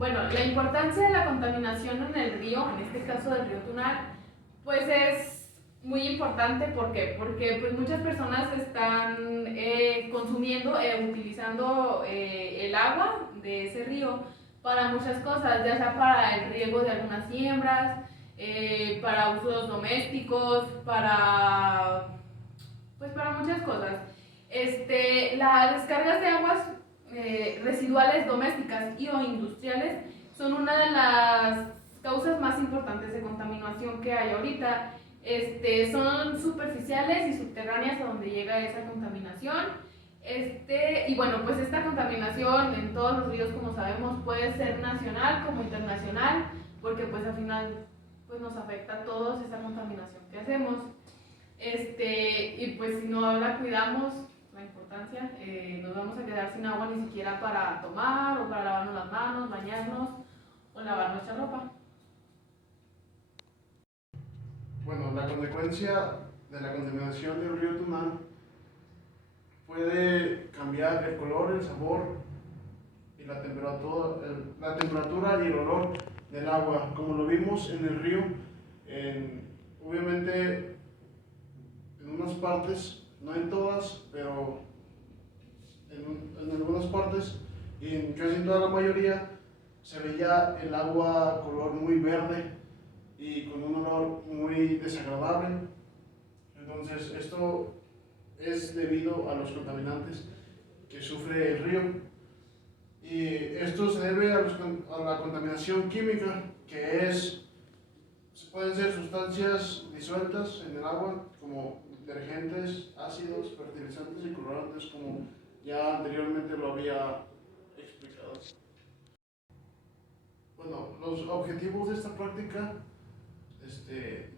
Bueno, la importancia de la contaminación en el río, en este caso del río Tunal, pues es muy importante. ¿Por qué? Porque pues muchas personas están consumiendo, utilizando el agua de ese río para muchas cosas, ya sea para el riego de algunas siembras, para usos domésticos, pues para muchas cosas. Las descargas de aguas residuales domésticas y o industriales son una de las causas más importantes de contaminación que hay ahorita. Son superficiales y subterráneas a donde llega esa contaminación. Y bueno, pues esta contaminación en todos los ríos, como sabemos, puede ser nacional como internacional, porque pues al final pues nos afecta a todos esa contaminación que hacemos. Y pues si no la cuidamos, la importancia, nos vamos a quedar sin agua ni siquiera para tomar o para lavarnos las manos, bañarnos o lavar nuestra ropa. Bueno, la consecuencia de la contaminación del río Tunal puede cambiar el color, el sabor y la temperatura y el olor del agua, como lo vimos en el río. Obviamente en unas partes, no en todas, pero en algunas partes y en casi en toda la mayoría se veía el agua color muy verde y con un olor muy desagradable. Entonces esto es debido a los contaminantes que sufre el río, y esto se debe a la contaminación química, que pueden ser sustancias disueltas en el agua como detergentes, ácidos, fertilizantes y colorantes, como ya anteriormente lo había explicado. Bueno, los objetivos de esta práctica,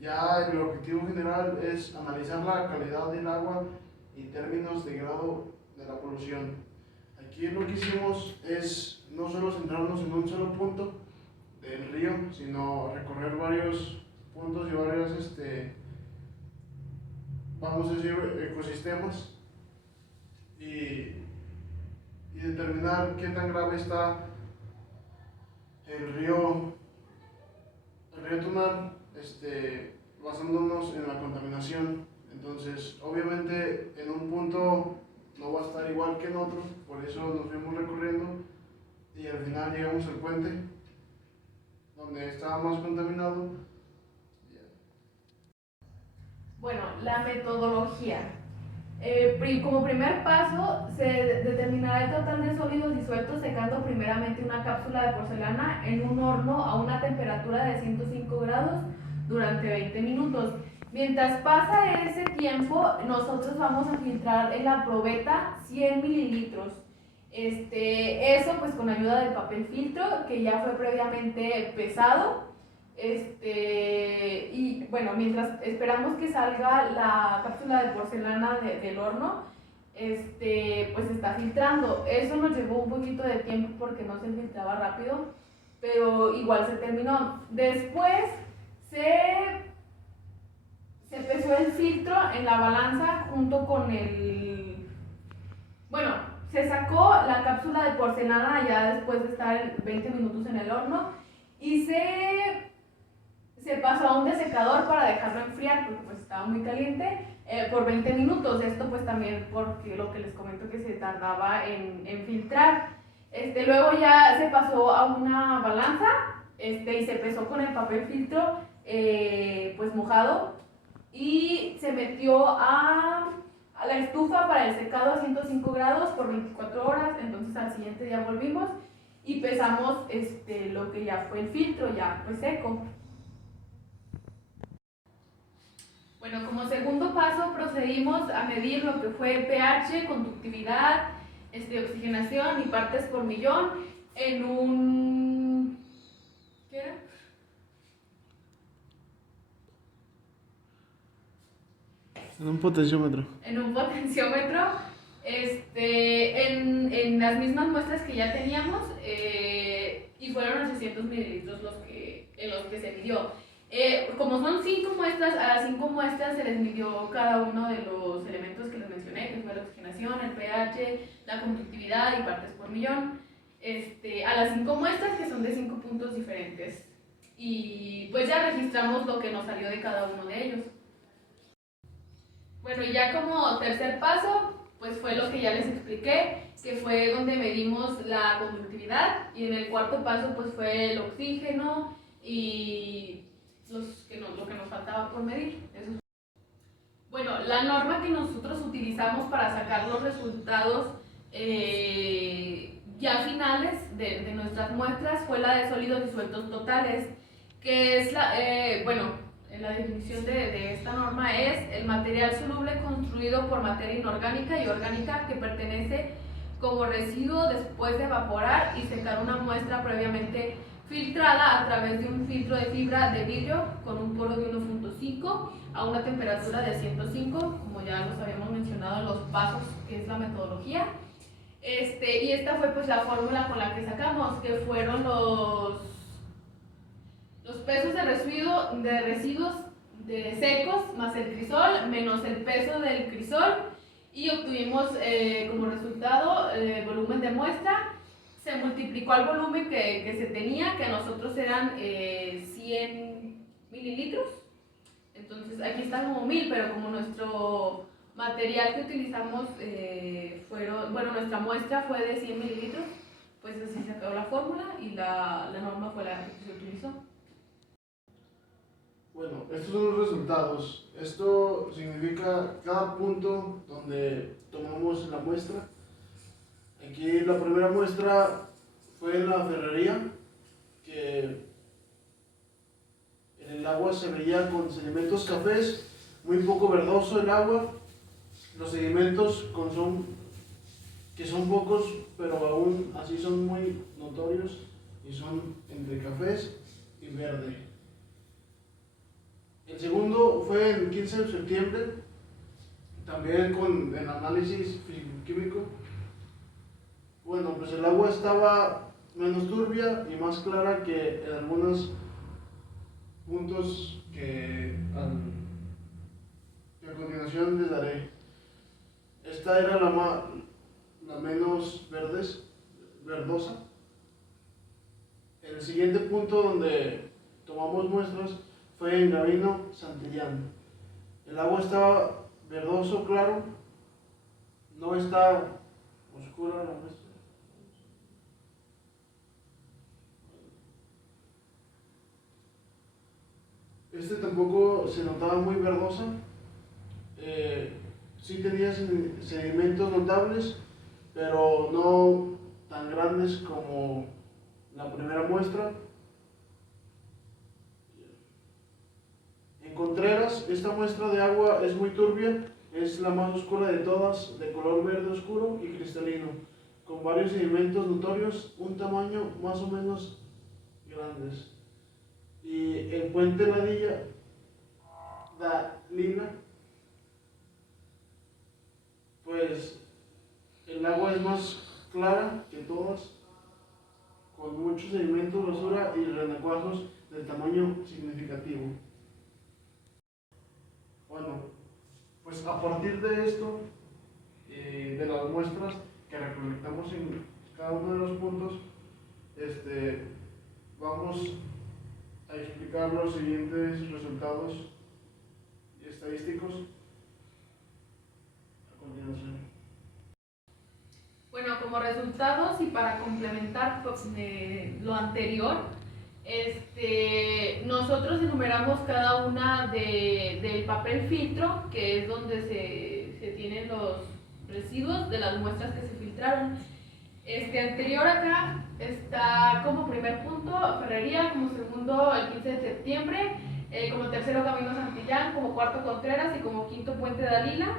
ya el objetivo general es analizar la calidad del agua en términos de grado de la polución. Aquí lo que hicimos es no solo centrarnos en un solo punto del río, sino recorrer varios puntos y varios, vamos a decir, ecosistemas, y determinar qué tan grave está el río Tunal, basándonos en la contaminación. Entonces, obviamente, en un punto no va a estar igual que en otro, por eso nos fuimos recorriendo y al final llegamos al puente, donde estaba más contaminado. Bueno, la metodología. Como primer paso, se determinará el total de sólidos disueltos secando primeramente una cápsula de porcelana en un horno a una temperatura de 105 grados durante 20 minutos. Mientras pasa ese tiempo, nosotros vamos a filtrar en la probeta 100 mililitros. Eso pues con ayuda del papel filtro que ya fue previamente pesado. Y bueno, mientras esperamos que salga la cápsula de porcelana del horno, pues está filtrando. Eso nos llevó un poquito de tiempo porque no se filtraba rápido, pero igual se terminó. Después se pesó el filtro en la balanza junto con bueno, se sacó la cápsula de porcelana ya después de estar 20 minutos en el horno y se pasó a un desecador para dejarlo enfriar porque pues estaba muy caliente por 20 minutos. Esto pues también porque lo que les comento que se tardaba en filtrar. Luego ya se pasó a una balanza y se pesó con el papel filtro pues mojado y se metió a la estufa para el secado a 105 grados por 24 horas. Entonces al siguiente día volvimos y pesamos lo que ya fue el filtro ya pues seco. Bueno, como segundo paso procedimos a medir lo que fue el pH, conductividad, oxigenación y partes por millón en un... ¿qué era? En un potenciómetro. En un potenciómetro, en las mismas muestras que ya teníamos, y fueron 800 mililitros en los que se midió. Como son 5 muestras, a las 5 muestras se les midió cada uno de los elementos que les mencioné, que fue la oxigenación, el pH, la conductividad y partes por millón. a las 5 muestras, que son de 5 puntos diferentes. Y pues ya registramos lo que nos salió de cada uno de ellos. Bueno, y ya como tercer paso, pues fue lo que ya les expliqué, que fue donde medimos la conductividad, y en el cuarto paso pues fue el oxígeno y lo que nos faltaba por medir. Eso. Bueno, la norma que nosotros utilizamos para sacar los resultados ya finales de nuestras muestras fue la de sólidos disueltos totales, que es la definición de esta norma es el material soluble construido por materia inorgánica y orgánica que pertenece como residuo después de evaporar y secar una muestra previamente filtrada a través de un filtro de fibra de vidrio con un poro de 1.5 a una temperatura de 105, como ya los habíamos mencionado en los pasos, que es la metodología. Y esta fue pues la fórmula con la que sacamos, que fueron los pesos de residuos de secos más el crisol menos el peso del crisol, y obtuvimos como resultado el volumen de muestra. Se multiplicó al volumen que se tenía, que a nosotros eran 100 mililitros. Entonces aquí está como 1000, pero como nuestro material que utilizamos nuestra muestra fue de 100 mililitros, pues así se quedó la fórmula y la norma fue la que se utilizó. Bueno, estos son los resultados. Esto significa cada punto donde tomamos la muestra. Aquí la primera muestra fue en la ferrería, que en el agua se veía con sedimentos cafés, muy poco verdoso el agua. Los sedimentos que son pocos, pero aún así son muy notorios y son entre cafés y verde. El segundo fue el 15 de septiembre, también con el análisis físico-químico. Bueno, pues el agua estaba menos turbia y más clara que en algunos puntos que a continuación les daré. Esta era la menos verdosa. El siguiente punto donde tomamos muestras fue en Gabino Santillán. El agua estaba verdoso claro, no está oscura la muestra. Tampoco se notaba muy verdosa. Sí tenía sedimentos notables, pero no tan grandes como la primera muestra. En Contreras, esta muestra de agua es muy turbia, es la más oscura de todas, de color verde oscuro y cristalino, con varios sedimentos notorios, un tamaño más o menos grandes. Y en Puente Ladilla, Dalila, pues el agua es más clara que todas, con muchos sedimentos, basura y renacuajos del tamaño significativo. Bueno, pues a partir de esto, de las muestras que recolectamos en cada uno de los puntos, vamos a explicar los siguientes resultados estadísticos a continuación. Bueno, como resultados y para complementar pues, lo anterior, nosotros enumeramos cada una del papel filtro, que es donde se tienen los residuos de las muestras que se filtraron. Anterior acá está como primer punto Ferrería, como segundo el 15 de septiembre, como tercero Gabino Santillán, como cuarto Contreras y como quinto Puente Dalila,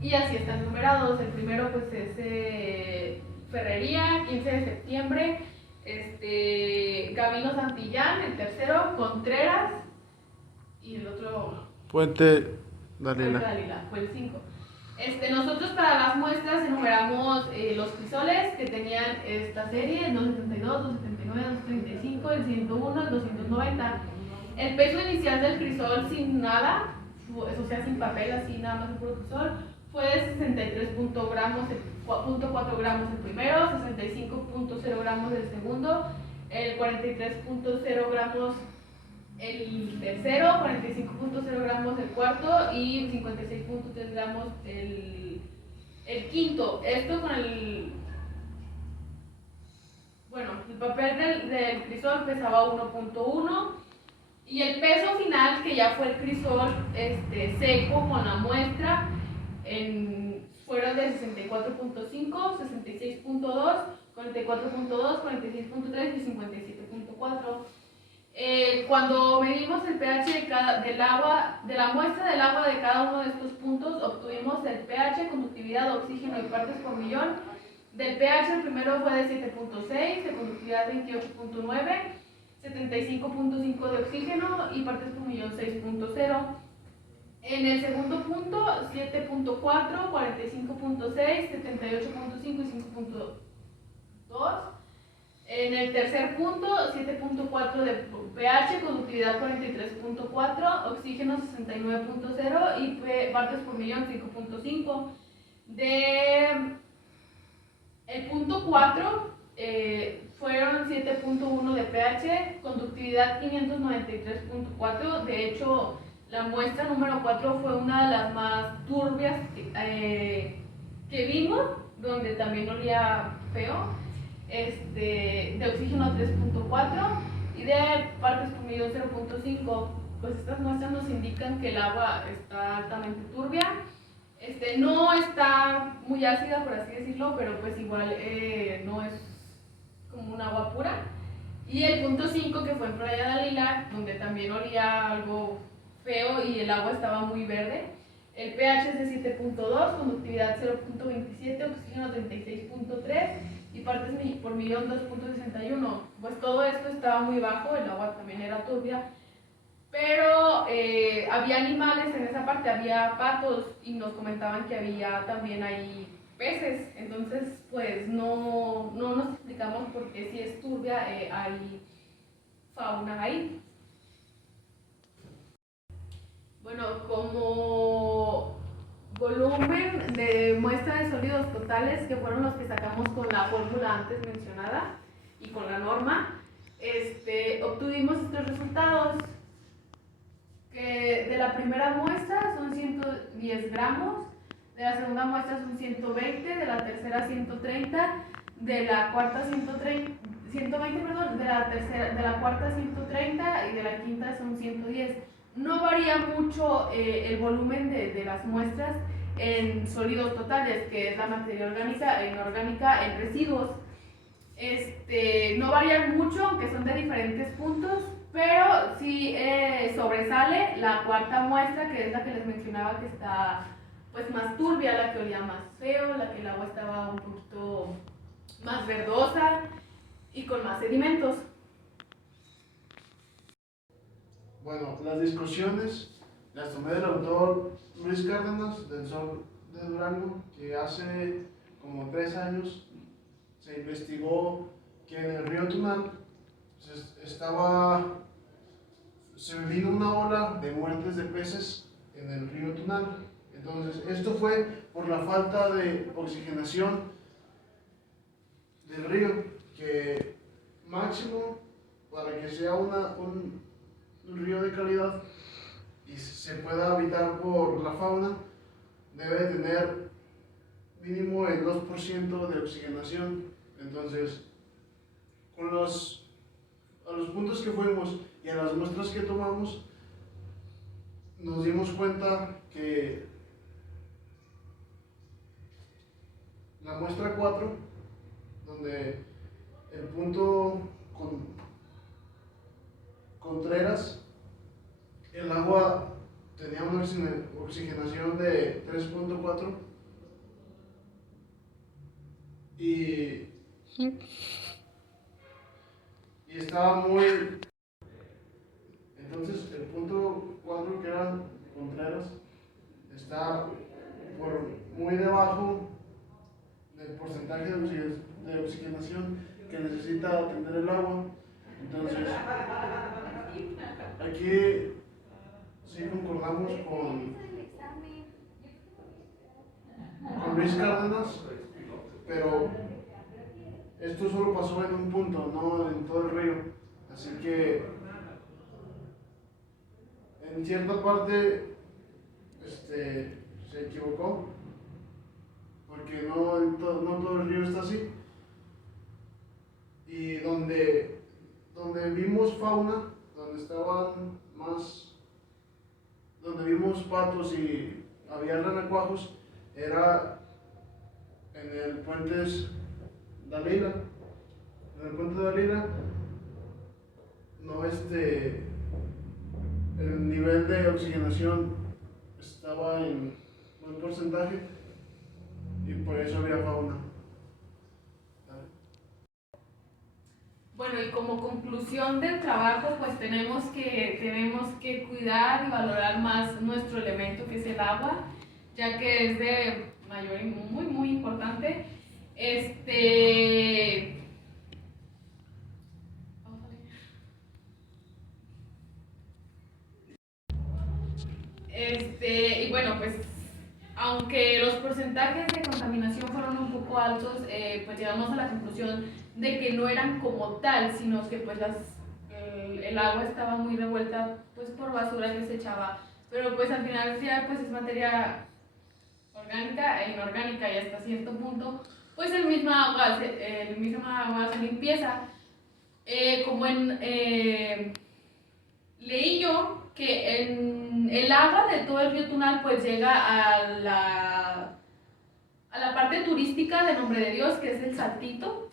y así están numerados. El primero pues es Ferrería, 15 de septiembre, Gabino Santillán, el tercero Contreras y el otro Puente Dalila fue el 5. Nosotros para las muestras enumeramos los crisoles que tenían esta serie, el 272, 279, 235, el 101, el 290. El peso inicial del crisol sin nada, o sea, sin papel, así nada más el puro crisol, fue de 63.4 gramos el primero, 65.0 gramos el segundo, el 43.0 gramos el tercero, 45.0 gramos el cuarto y 56.3 gramos el quinto. Esto con el papel del crisol pesaba 1.1 y el peso final, que ya fue el crisol seco con la muestra, fueron de 64.5, 66.2, 44.2, 46.3 y 57.4. Cuando medimos el pH de la muestra del agua de cada uno de estos puntos, obtuvimos el pH, conductividad, oxígeno y partes por millón. Del pH el primero fue de 7.6, de conductividad 28.9, 75.5 de oxígeno y partes por millón 6.0. En el segundo punto, 7.4, 45.6, 78.5 y 5.2. En el tercer punto, 7.4 de pH, conductividad 43.4, oxígeno 69.0 y partes por millón 5.5. El punto 4 fueron 7.1 de pH, conductividad 593.4. De hecho, la muestra número 4 fue una de las más turbias que vimos, donde también olía feo. De oxígeno 3.4 y de partes por millón 0.5. Pues estas muestras nos indican que el agua está altamente turbia. No está muy ácida, por así decirlo, pero pues igual no es como un agua pura. Y el punto 5, que fue en Playa de Alila, donde también olía algo feo y el agua estaba muy verde. El pH es de 7.2, conductividad 0.27, oxígeno 36.3 y partes por millón 2.61. Pues todo esto estaba muy bajo, el agua también era turbia, pero había animales en esa parte, había patos y nos comentaban que había también ahí peces. Entonces pues no nos explicamos por qué si es turbia hay fauna ahí. Bueno, como volumen de muestra de sólidos totales, que fueron los que sacamos con la fórmula antes mencionada y con la norma, obtuvimos estos resultados, que de la primera muestra son 110 gramos, de la segunda muestra son 120, de la tercera 130, de la cuarta 120, perdón, de la cuarta 130 y de la quinta son 110. No varía mucho el volumen de las muestras en sólidos totales, que es la materia orgánica, inorgánica, en residuos. No varían mucho, aunque son de diferentes puntos, pero sí sobresale la cuarta muestra, que es la que les mencionaba, que está pues más turbia, la que olía más feo, la que el agua estaba un poquito más verdosa y con más sedimentos. Bueno, las discusiones las tomé del autor Luis Cárdenas, del Sol de Durango, que hace como 3 años se investigó que en el río Tunal se vino una ola de muertes de peces en el río Tunal. Entonces, esto fue por la falta de oxigenación del río, que máximo para que sea un río de calidad y se pueda habitar por la fauna, debe tener mínimo el 2% de oxigenación. Entonces, a los puntos que fuimos y a las muestras que tomamos, nos dimos cuenta que la muestra 4, donde el punto Contreras, el agua tenía una oxigenación de 3.4 y estaba muy... Entonces el punto 4, que era Contreras, está muy debajo del porcentaje de oxigenación que necesita tener el agua. Entonces, aquí sí concordamos esto solo pasó en un punto, no en todo el río. Así que en cierta parte se equivocó, porque no todo el río está así. Y donde vimos fauna, donde vimos patos y había renacuajos, era en el puente Dalila. En el puente Dalila, no el nivel de oxigenación estaba en buen porcentaje y por eso había fauna. Bueno, y como conclusión del trabajo, pues tenemos que cuidar y valorar más nuestro elemento que es el agua, ya que es de mayor y muy, muy importante. Y bueno, pues aunque los porcentajes de contaminación fueron un poco altos, pues llegamos a la conclusión de que no eran como tal, sino que pues el agua estaba muy revuelta pues por basura que se echaba, pero pues al final ya pues es materia orgánica e inorgánica y hasta cierto punto pues el misma agua se limpieza. Leí yo que el agua de todo el río Tunal pues llega a la parte turística de Nombre de Dios, que es el Saltito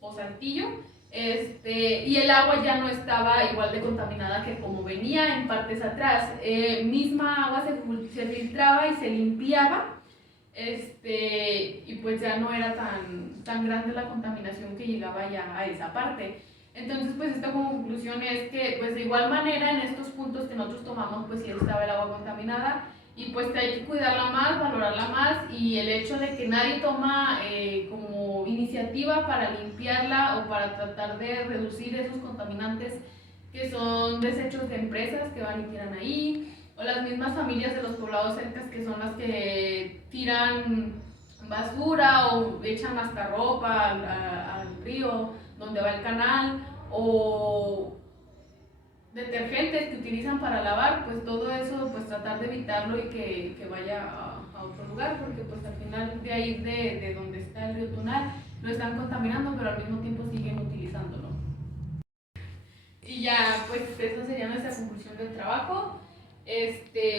o Saltillo, y el agua ya no estaba igual de contaminada que como venía en partes atrás. Misma agua se filtraba y se limpiaba, y pues ya no era tan grande la contaminación que llegaba ya a esa parte. Entonces, pues esta como conclusión es que, pues de igual manera, en estos puntos que nosotros tomamos, pues sí estaba el agua contaminada y pues hay que cuidarla más, valorarla más, y el hecho de que nadie toma como iniciativa para limpiarla o para tratar de reducir esos contaminantes que son desechos de empresas que van y tiran ahí, o las mismas familias de los poblados cercas que son las que tiran basura o echan hasta ropa al río donde va el canal, o detergentes que utilizan para lavar, pues todo eso pues tratar de evitarlo y que vaya a otro lugar, porque pues al final de ahí de donde está el río Tunal lo están contaminando, pero al mismo tiempo siguen utilizándolo. Y ya pues esa sería nuestra conclusión del trabajo.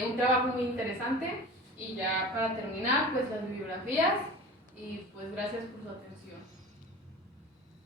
Un trabajo muy interesante, y ya para terminar pues las bibliografías, y pues gracias por su atención.